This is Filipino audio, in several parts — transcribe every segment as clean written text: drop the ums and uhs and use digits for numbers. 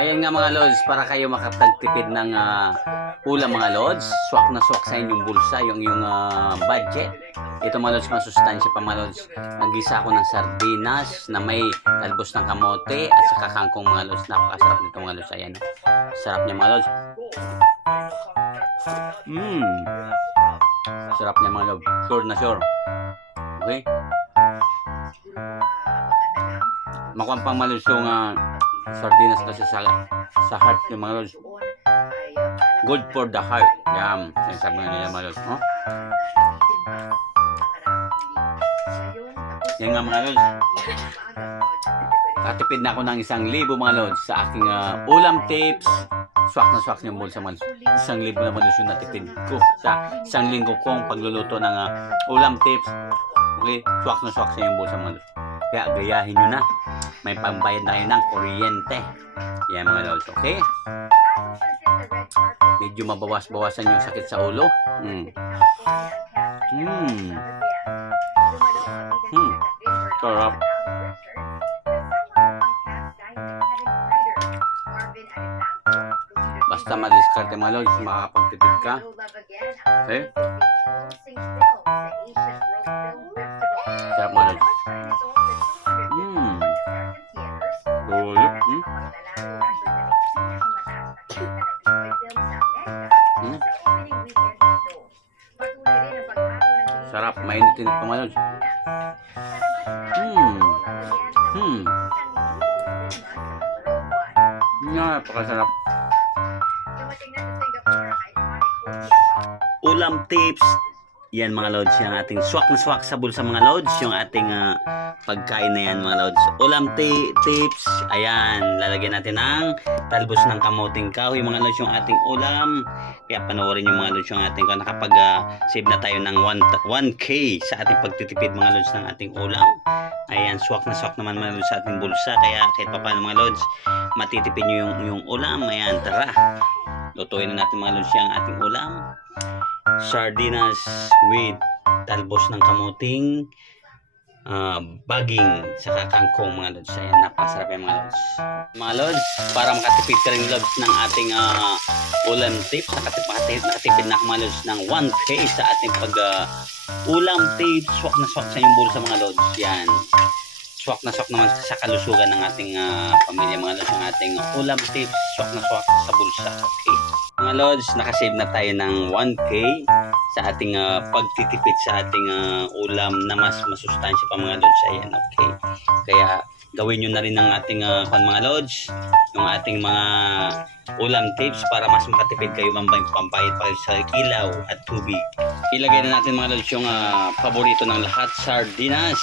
Ayan nga mga lods, para kayo makapagtipid ng ulam mga lods, swak na swak sa inyong bulsa, yung budget. Ito mga lods, masustansya pa mga lods. Nagisa ako ng sardinas na may talbos ng kamote at saka kangkong mga lods. Napakasarap nito mga lods. Ayan, sarap niya mga lods. Sarap niya mga lods. Sure na sure. Okay. Makuha pang mga lods yung sardinas kasi sa heart yung mga lods. Good for the heart. Yan. Sabi nga nila mga lods. Huh? Yan nga mga lods. Katipid na ako ng 1,000 mga lods sa aking ulam tips. Swak na swak yung bulsa mga lods. 1,000 naman lods yung natipid ko sa 1 linggo kong pagluluto ng ulam tips. Okay? Swak na swak sa yung bulsa mga lods. Kaya gayahin nyo na. May pambayad na kayo ng kuryente. Yan mga lods. Okay? Medyo mabawas-bawasan yung sakit sa ulo. Sarap. Basta madiskarte mga lods, makakapagtipid ka. Okay? Sarap mga lods. Sarap, mainit-init pa mga lods. Napakasarap. Ulam tips. Yan mga lods, yung ating swak na swak sa bulsa mga lods, yung ating pagkain na yan mga lods. Ulam tips, ayan, lalagyan natin ng talbos ng kamuting kahoy mga lods, yung ating ulam. Kaya panoorin yung mga lods yung ating nakapag-save na tayo ng 1K sa ating pagtitipid mga lods ng ating ulam. Ayan, swak na swak naman mga lods sa ating bulsa, kaya kahit pa paano mga lods, matitipid nyo yung ulam. Ayan, tara, lutuin na natin mga lods yung ating ulam. Sardinas with talbos ng kamuting, baging, saka kangkong mga lods. Ayan, napasarap yung mga lods. Mga lods, para makatipid ka rin lods ng ating ulam tips, nakatipid na mga lods ng 1K sa ating ulam tips. Swak na swak sa inyong bulsa mga lods. Yan, swak na swak naman sa kalusugan ng ating pamilya mga lods, ang ating ulam tips. Swak na swak sa bulsa. Okay mga lods, nakasave na tayo ng 1K sa ating pagtitipid sa ating ulam na mas masustansya pa mga lods. Ayan, okay. Kaya gawin nyo na rin ng ating mga lods, yung ating mga ulam tips para mas makatipid kayo pampayad pa sa kilaw at tubig. Ilagay na natin mga lods yung paborito ng lahat, sardinas,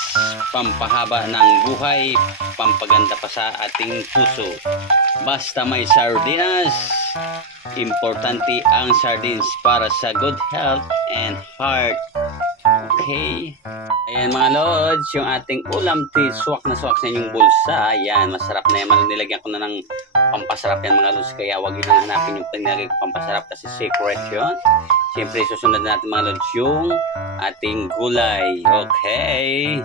pampahaba ng buhay, pampaganda pa sa ating puso. Basta may sardinas, importante ang sardines para sa good health and heart. Okay. Ayan mga lods, yung ating ulam tips, swak na swak sa inyong bulsa. Ayan, masarap na yan. Nilagyan ko na ng pampasarap yan mga lods, kaya wag nyo hanapin yung pinilagay ko pampasarap kasi secret yun. Siyempre susunod natin mga lods yung ating gulay. Okay,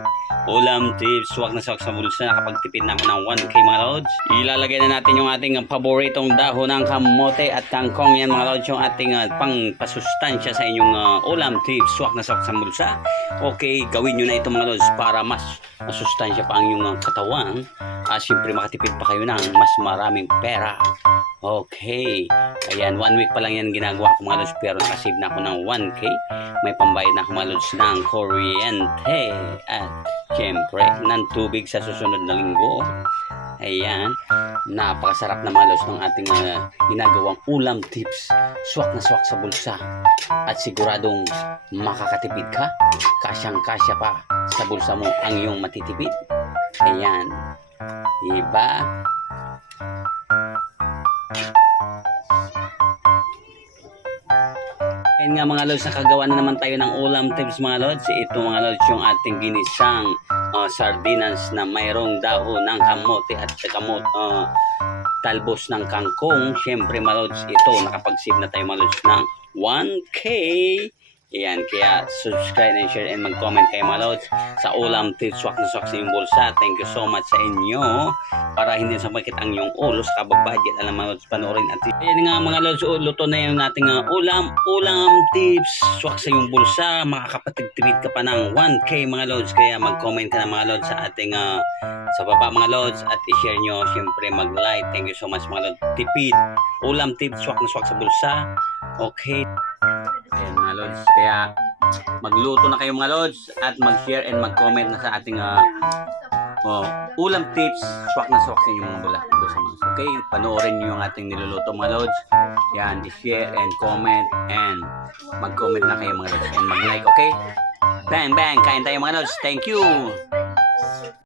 ulam tips, swak na swak sa bulsa. Nakapagtipid na ako ng 1K mga lods. Ilalagay na natin yung ating paboritong dahon ng kamote at kangkong. Yan mga lods, yung ating pangpasustansya sa inyong ulam tips, swak na swak sa bulsa. Okay, gawin nyo na ito mga lods para mas masustansya pa ang inyong katawan. Siyempre makatipid pa kayo ng mas maraming pera. Okay, ayan, 1 week pa lang yan ginagawa ko mga lods, pero nakasave na ako ng 1K. May pambayad na ako mga lods ng kuryente at siyempre ng tubig sa susunod na linggo. Ayan, napakasarap na mga lods ng ating ginagawang ulam tips, swak na swak sa bulsa, at siguradong makakatipid ka. Kasyang kasya pa sa bulsa mo ang iyong matitipid. Ayan, diba? Ayan nga mga lods, nakagawa na naman tayo ng ulam tips mga lods. Ito mga lods yung ating ginisang sardinas na mayroong dahon ng kamote at talbos ng kangkong. Siyempre mga lods, ito nakapag-save na tayo mga lods ng 1K. Ayan, kaya subscribe and share and mag-comment kayo mga lods sa ulam tips, swak na swak sa inyong bulsa. Thank you so much sa inyo para hindi sumakit ang inyong ulo sa kabag-budget. Alam mga lods, panoorin at ayan nga mga lods, luto na yung nating ulam tips, swak sa inyong bulsa. Makakapagtipid ka pa ng 1K mga lods, kaya mag-comment ka na mga lods sa ating sa baba mga lods at i-share nyo, syempre mag-like. Thank you so much mga lods. Tipid, ulam tips, swak na swak sa bulsa. Okay. Ayan mga lods, kaya magluto na kayo mga lods at mag-share and mag-comment na sa ating ulam tips, swak na swak sa inyong mga bulsa mga lods. Okay, panoorin nyo yung ating niluluto mga lods. Yan, i-share and comment and mag-comment na kayo mga lods and mag-like. Okay, bang bang, kain tayo mga lods. Thank you.